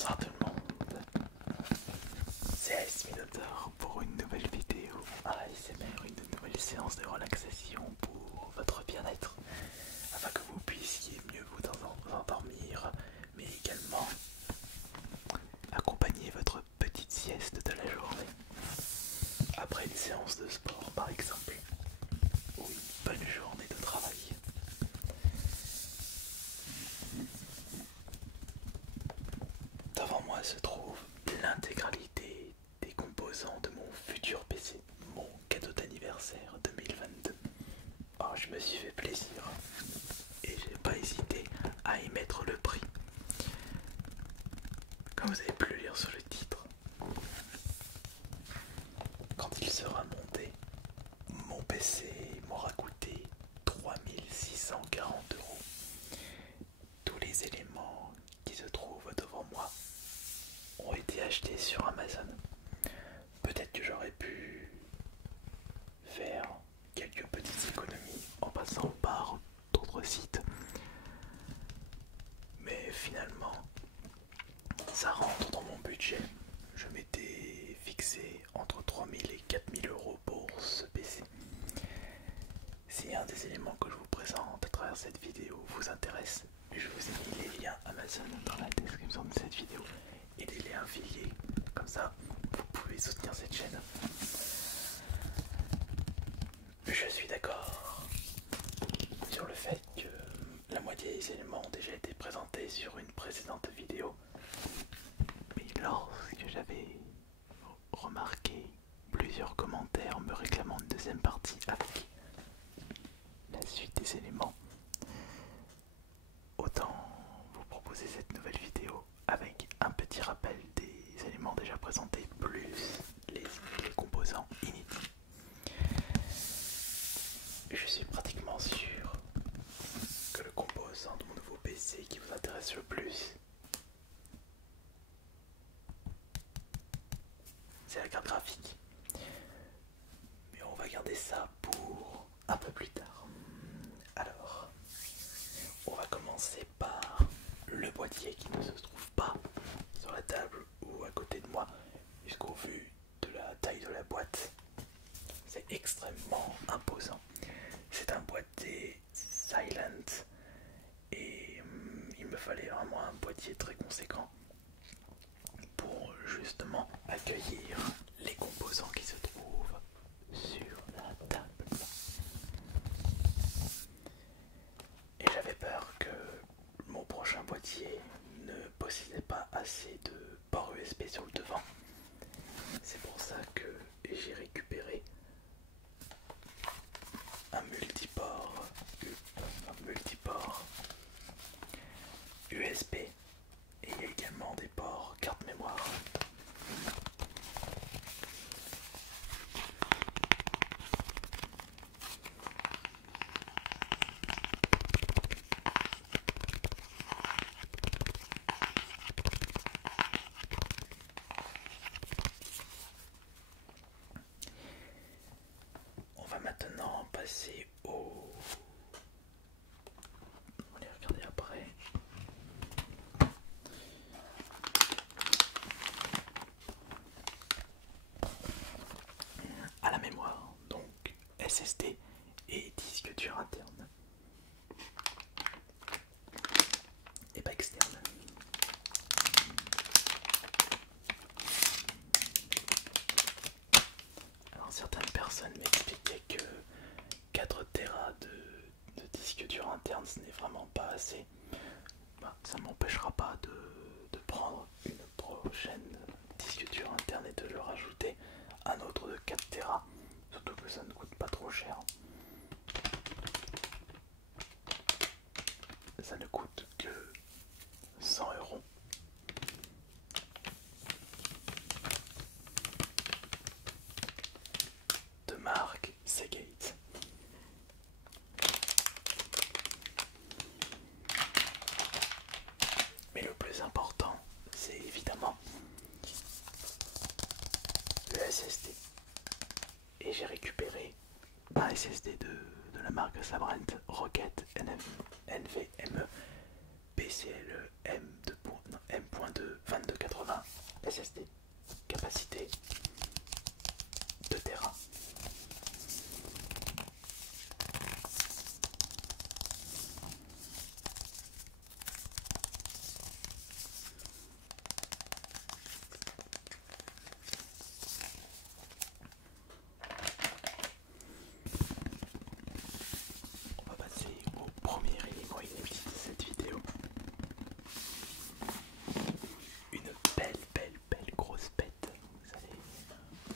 Bonsoir tout le monde, c'est Ice Minotaur pour une nouvelle vidéo ASMR, une nouvelle séance de relaxation pour votre bien-être, afin que vous puissiez mieux vous endormir, mais également accompagner votre petite sieste de la journée, après une séance de sport par exemple, ou une bonne journée de travail. Devant moi se trouve l'intégralité des composants de mon futur PC, mon cadeau d'anniversaire 2022. Oh, je me suis fait plaisir et j'ai pas hésité à y mettre le prix. Comme vous avez pu le lire sur le titre, quand il sera monté, mon PC m'aura coûté 3640 euros. Tous les éléments qui se trouvent devant moi ont été achetés sur Amazon. Peut-être que j'aurais pu faire quelques petites économies en passant par d'autres sites, mais finalement ça rentre dans mon budget. Je m'étais fixé entre 3000 et 4000 euros pour ce PC. Si un des éléments que je vous présente à travers cette vidéo vous intéresse, je vous ai mis les liens Amazon dans la description de cette vidéo et des liens affiliés, comme ça vous pouvez soutenir cette chaîne. Je suis d'accord sur le fait que la moitié des éléments ont déjà été présentés sur une précédente vidéo, mais lorsque j'avais remarqué plusieurs commentaires me réclamant une deuxième partie avec la suite des éléments, autant vous proposer cette nouvelle vidéo avec un petit rappel des éléments déjà présentés plus les composants inédits. Je suis pratiquement sûr que le composant de mon nouveau PC qui vous intéresse le plus, c'est la carte graphique. Mais on va garder ça pour un peu plus tard. Alors, on va commencer par le boîtier qui ne se trouve pas sur la table ou à côté de moi, puisqu'au vu de la taille de la boîte, c'est extrêmement imposant. C'est un boîtier Silent et il me fallait vraiment un boîtier très conséquent pour justement accueillir les composants qui se trouvent sur la table. Et j'avais peur que mon prochain boîtier ne possédait pas assez de ports USB sur le devant. C'est pour ça que j'ai récupéré un multiport USB et il y a également des ports carte mémoire. On va maintenant passer au... On va les regarder après. À la mémoire, donc SSD et disque dur interne. Et pas externe. Alors certaines personnes m'expliquaient que 4 Tera de disque dur interne ce n'est vraiment pas assez. Bah, ça ne m'empêchera pas de prendre une prochaine disque dur interne et de le rajouter un autre de 4 Tera, surtout que ça ne coûte pas trop cher. Ça ne coûte que 100 euros. De marque Seagate. Mais le plus important, c'est évidemment le SSD. Et j'ai récupéré un SSD de la marque Sabrent Rocket NVMe PCLE M.2. 2.2 2280 SSD, capacité 2 Tera. On va passer au premier élément inédit de cette vidéo. Une belle grosse bête, vous allez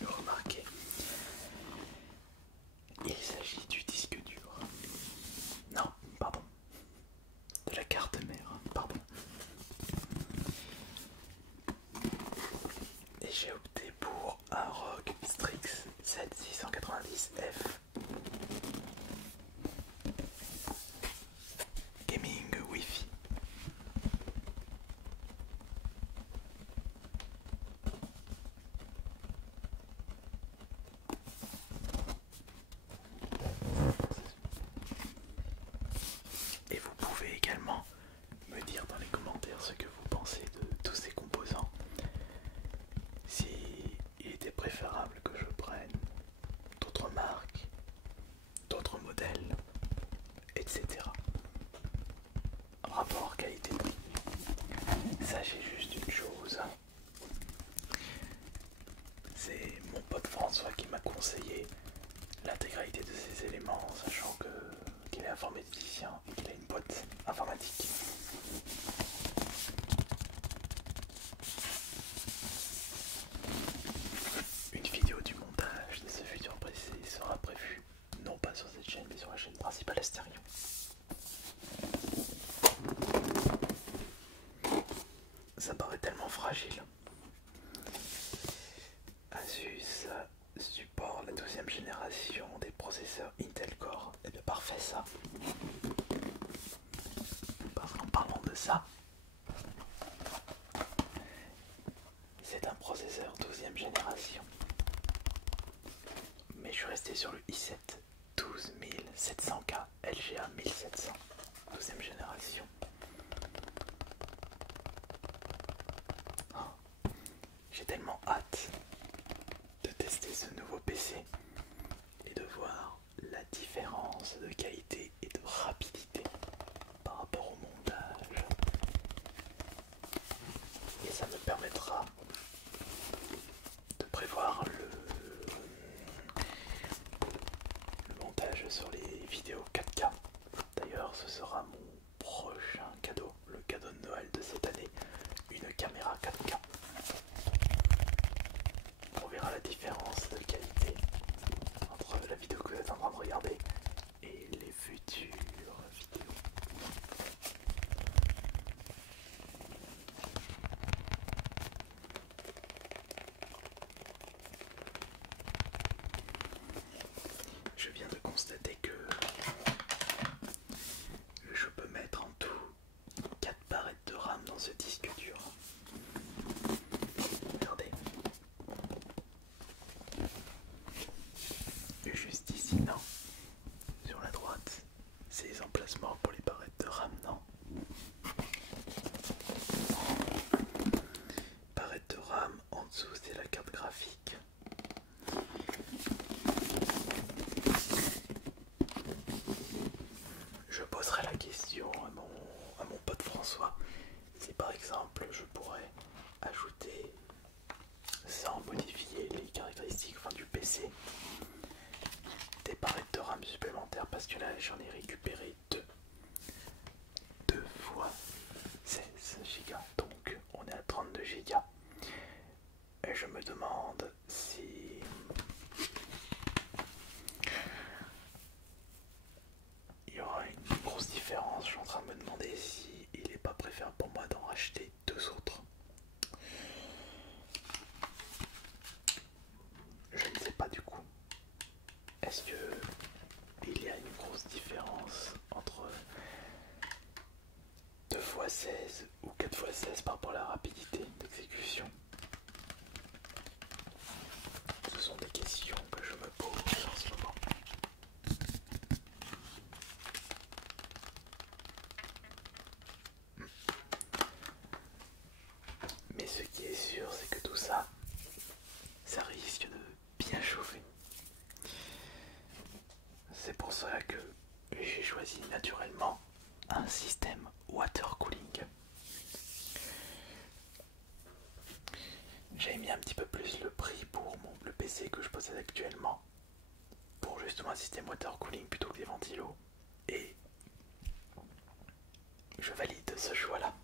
le remarquer. Il s'agit du disque dur. Non, pardon. De la carte mère, pardon. Et j'ai opté pour un ROG Strix 7690F Gaming Wi-Fi. Et vous pouvez également me dire dans les commentaires ce que vous pensez de tous ces composants. Si il était préférable que je prenne d'autres marques, d'autres modèles, etc. Rapport qualité-prix. Sachez juste une chose. C'est mon pote François qui m'a conseillé l'intégralité de ces éléments, sachant qu'il est informaticien et qu'il a une boîte informatique. Une vidéo du montage de ce futur PC sera prévue non pas sur cette chaîne mais sur la chaîne principale Astérion. Ça paraît tellement fragile. Asus supporte la 12e génération des processeurs Intel Core. Et bien parfait ça. Parce qu'en parlant de ça, c'est un processeur 12e génération. Mais je suis resté sur le i7 12700K LGA 1700, 12e génération. Oh, j'ai tellement hâte de tester ce nouveau PC et de voir la différence de qualité et de rapidité par rapport au montage. Et ça me permettra de prévoir le montage sur les vidéos 4K. D'ailleurs, ce sera mon prochain cadeau, le cadeau de Noël de cette année, une caméra 4K. On verra la différence de qualité entre la vidéo que vous êtes en train de regarder et les futures vidéos. Je viens de constater que je peux mettre en tout 4 barrettes de RAM dans ce disque dur. Regardez. Juste ici, non. Sur la droite, c'est les emplacements pour les barrettes de RAM, non. Barrette de RAM, en dessous c'est la carte graphique. Je poserai la question à mon pote François si par exemple je pourrais ajouter, sans modifier les caractéristiques du PC, des barrettes de RAM supplémentaires, parce que là j'en ai récupéré deux fois 16 Go, donc on est à 32 Go. Et je me demande si il y aura une grosse différence. Je suis en train de me demander si il n'est pas préférable pour moi d'en racheter 2 autres. Je ne sais pas du coup. Est-ce que il y a une grosse différence entre 2x16 ou 4x16 par rapport à la rapidité d'exécution? Ce sont des questions que je me pose en ce moment. un système water cooling plutôt que des ventilos. Et je valide ce choix-là.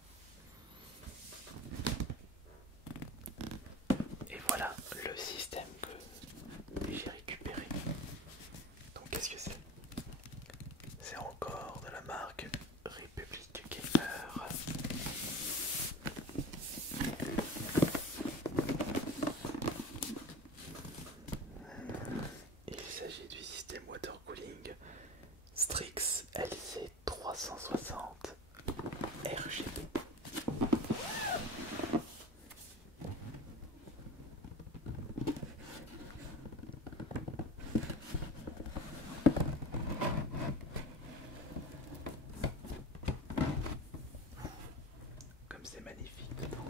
Et voilà le système que j'ai récupéré. Donc qu'est-ce que c'est? C'est encore de la marque République Gamer. Il s'agit du système water cooling Strix LC360 RGB. Comme c'est magnifique dedans.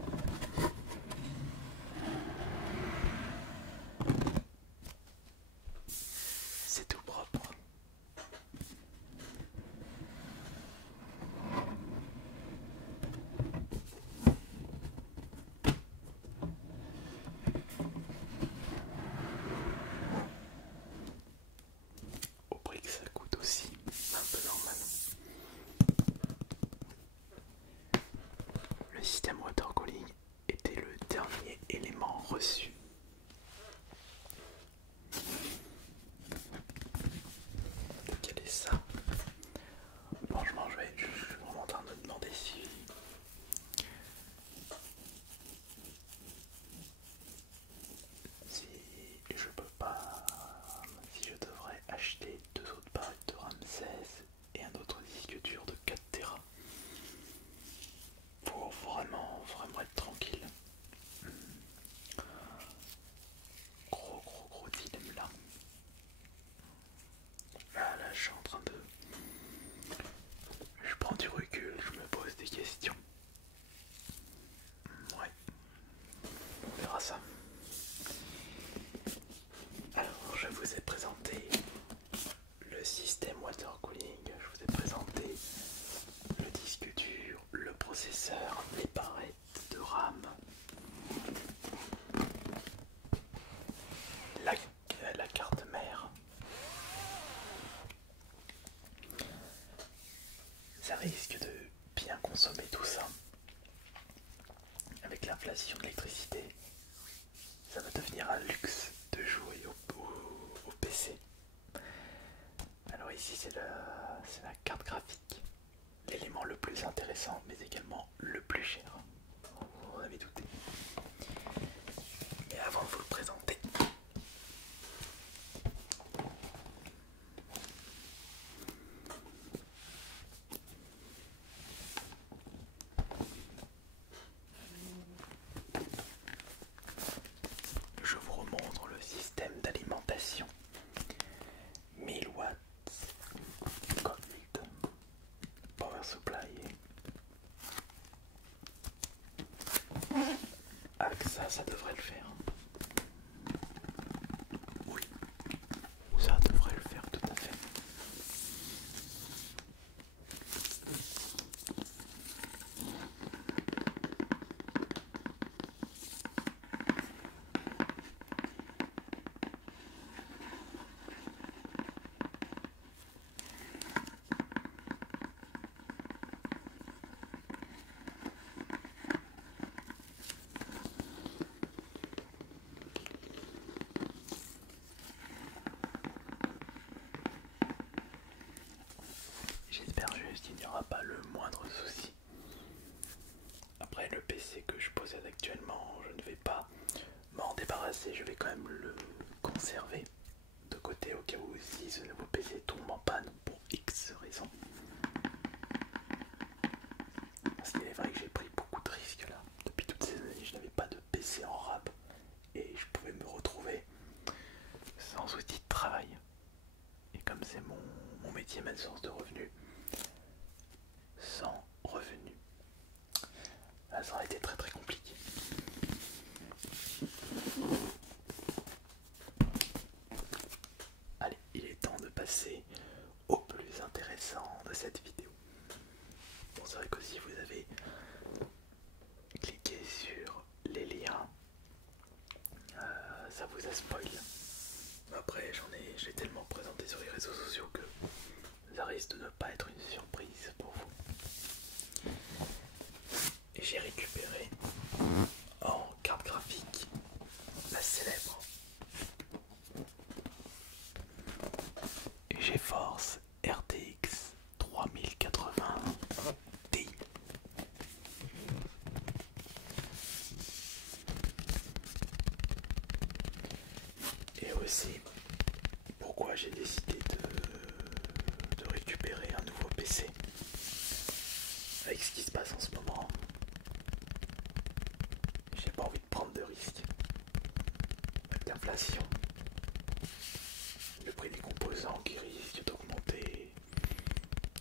C'est tout propre. Au prix que ça coûte aussi, un peu normal. Le système water cooling était le dernier élément reçu. Quel est ça? Franchement, je suis vraiment en train de me demander si je peux pas, si je devrais acheter 2 autres barrettes de RAM 16 et un autre disque dur de 4 Tera pour vraiment être tranquille. Gros dilemme là. Là, je suis en train de... Je prends du recul, je me pose des questions. Ouais, on verra ça. Alors, je vous ai présenté le système water cooling, je vous ai présenté le disque dur, le processeur, les barrettes de RAM, la carte mère. Ça risque de bien consommer tout ça. Avec l'inflation de l'électricité, ça va devenir un luxe de jouer au PC. Alors ici c'est la carte graphique, l'élément le plus intéressant mais également le plus cher. Vous en avez douté. Mais avant de vous le présenter, je vous remontre le système d'alimentation. 1000 watts Gold Power Supply. Avec ça, ça devrait le faire. Oui, ça devrait le faire tout à fait. J'espère juste qu'il n'y aura pas le moindre souci. Après, le PC que je possède actuellement, je ne vais pas m'en débarrasser, je vais quand même le conserver de côté au cas où si ce nouveau PC tombe en panne pour X raisons. Parce qu'il est vrai que j'ai pris beaucoup de risques là. Depuis toutes ces années, je n'avais pas de PC en rab et je pouvais me retrouver sans outil de travail. Et comme c'est mon métier, ma source de revenus, sans revenus, là, ça aurait été très compliqué. Allez, il est temps de passer au plus intéressant de cette vidéo. Bon, c'est vrai que si vous avez cliqué sur les liens, ça vous a spoil. Après, j'ai tellement présenté sur les réseaux sociaux que ça risque de ne pas être une surprise pour vous. Et j'ai récupéré en carte graphique la célèbre GeForce RTX 3080 Ti. Et aussi, pourquoi j'ai décidé de récupérer un nouveau PC avec ce qui se passe en ce moment. J'ai pas envie de prendre de risques avec l'inflation, le prix des composants qui risque d'augmenter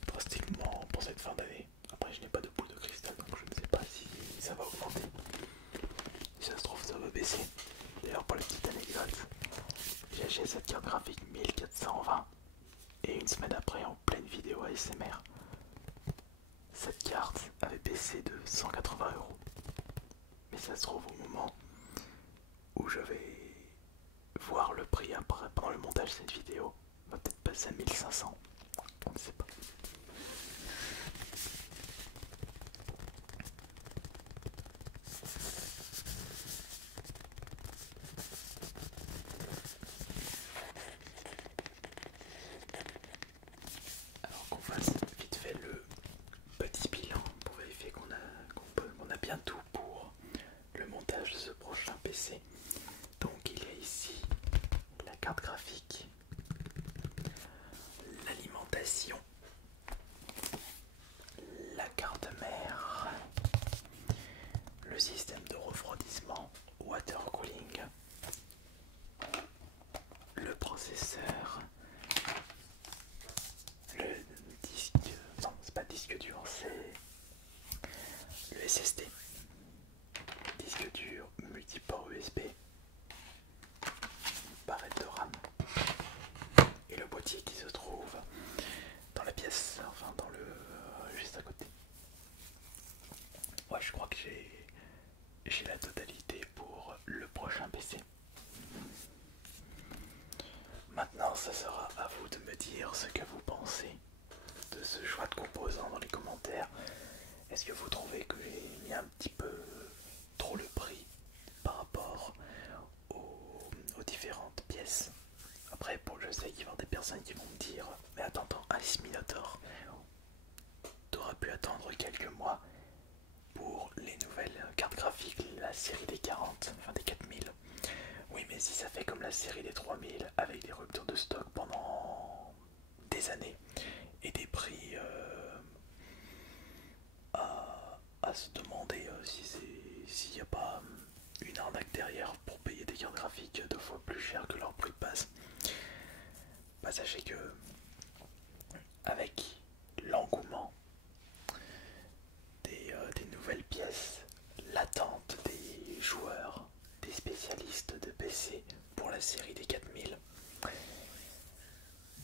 drastiquement pour cette fin d'année. Après, je n'ai pas de boule de cristal, donc je ne sais pas si ça va augmenter. Si ça se trouve, ça va baisser. D'ailleurs, pour la petite anecdote, j'ai acheté cette carte graphique 1420 et une semaine après, en pleine vidéo ASMR, cette carte avait baissé de 180 €. Mais ça se trouve, au moment où je vais voir le prix après, pendant le montage de cette vidéo, on va peut-être passer à 1500. On ne sait pas. Alors qu'on fasse vite fait le petit bilan pour vérifier qu'on a bien tout pour le montage de ce prochain PC. Donc il y a ici la carte graphique, l'alimentation, la carte mère, le système de refroidissement, water cooling, le processeur, le disque, non c'est pas disque dur, c'est le SSD, disque dur multiport USB, barrette de RAM et le boîtier qui se trouve dans la pièce, enfin dans le juste à côté. Ouais, je crois que j'ai la totalité pour le prochain PC. Maintenant, ça sera à vous de me dire ce que vous pensez de ce choix de composants dans les commentaires. Est-ce que vous trouvez que j'ai mis un petit peu trop le prix par rapport aux différentes pièces? Après, je sais qu'il y aura des personnes qui vont me dire mais attends, Alice Minotaur, t'aurais pu attendre quelques mois pour les nouvelles cartes graphiques, la série des 40, enfin des 4000. Oui, mais si ça fait comme la série des 3000 avec des ruptures de stock pendant des années et des prix à se demander s'il n'y a pas une arnaque derrière pour payer des cartes graphiques 2 fois plus cher que leur prix de base. Bah, sachez que avec l'engouement des nouvelles pièces, l'attente des joueurs, des spécialistes de PC pour la série des 4000,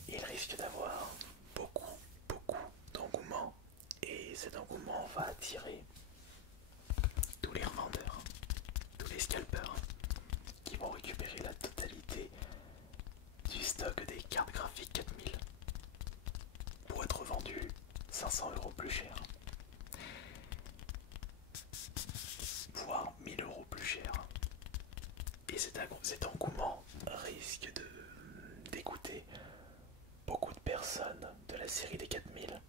il risque d'avoir beaucoup d'engouement et cet engouement va attirer tous les revendeurs, tous les scalpers qui vont récupérer la totalité du stock des cartes graphiques 4000 pour être vendues 500 € plus cher, voire 1000 € plus cher. Et cet engouement risque d'écouter beaucoup de personnes de la série des 4000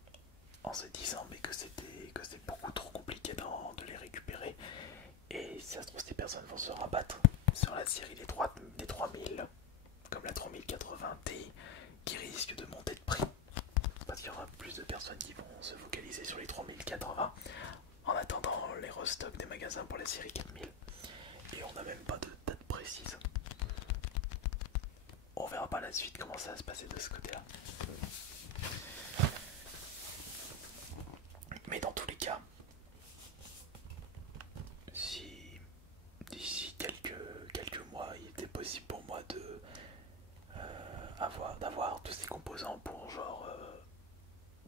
en se disant mais que c'est beaucoup trop compliqué de les récupérer, et si ça se trouve ces personnes vont se rabattre sur la série des 3000 comme la 3080 Ti qui risque de monter de prix parce qu'il y aura plus de personnes qui vont se focaliser sur les 3080 en attendant les restocks des magasins pour la série 4000, et on n'a même pas de date précise. On verra par la suite comment ça va se passer de ce côté là. Mais dans tous les cas, si d'ici quelques mois il était possible pour moi d'avoir tous ces composants pour genre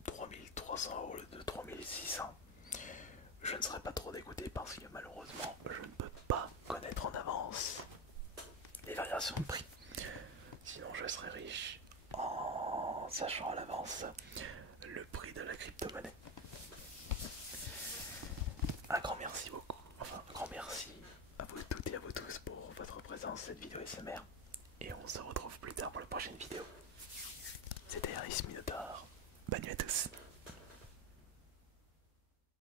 3300 € au lieu de 3600, je ne serais pas trop dégoûté parce que malheureusement je ne peux pas connaître en avance les variations de prix. Sinon je serais riche en cette vidéo SMR. Et on se retrouve plus tard pour la prochaine vidéo. C'était Harris Minotaur. Bonne nuit à tous.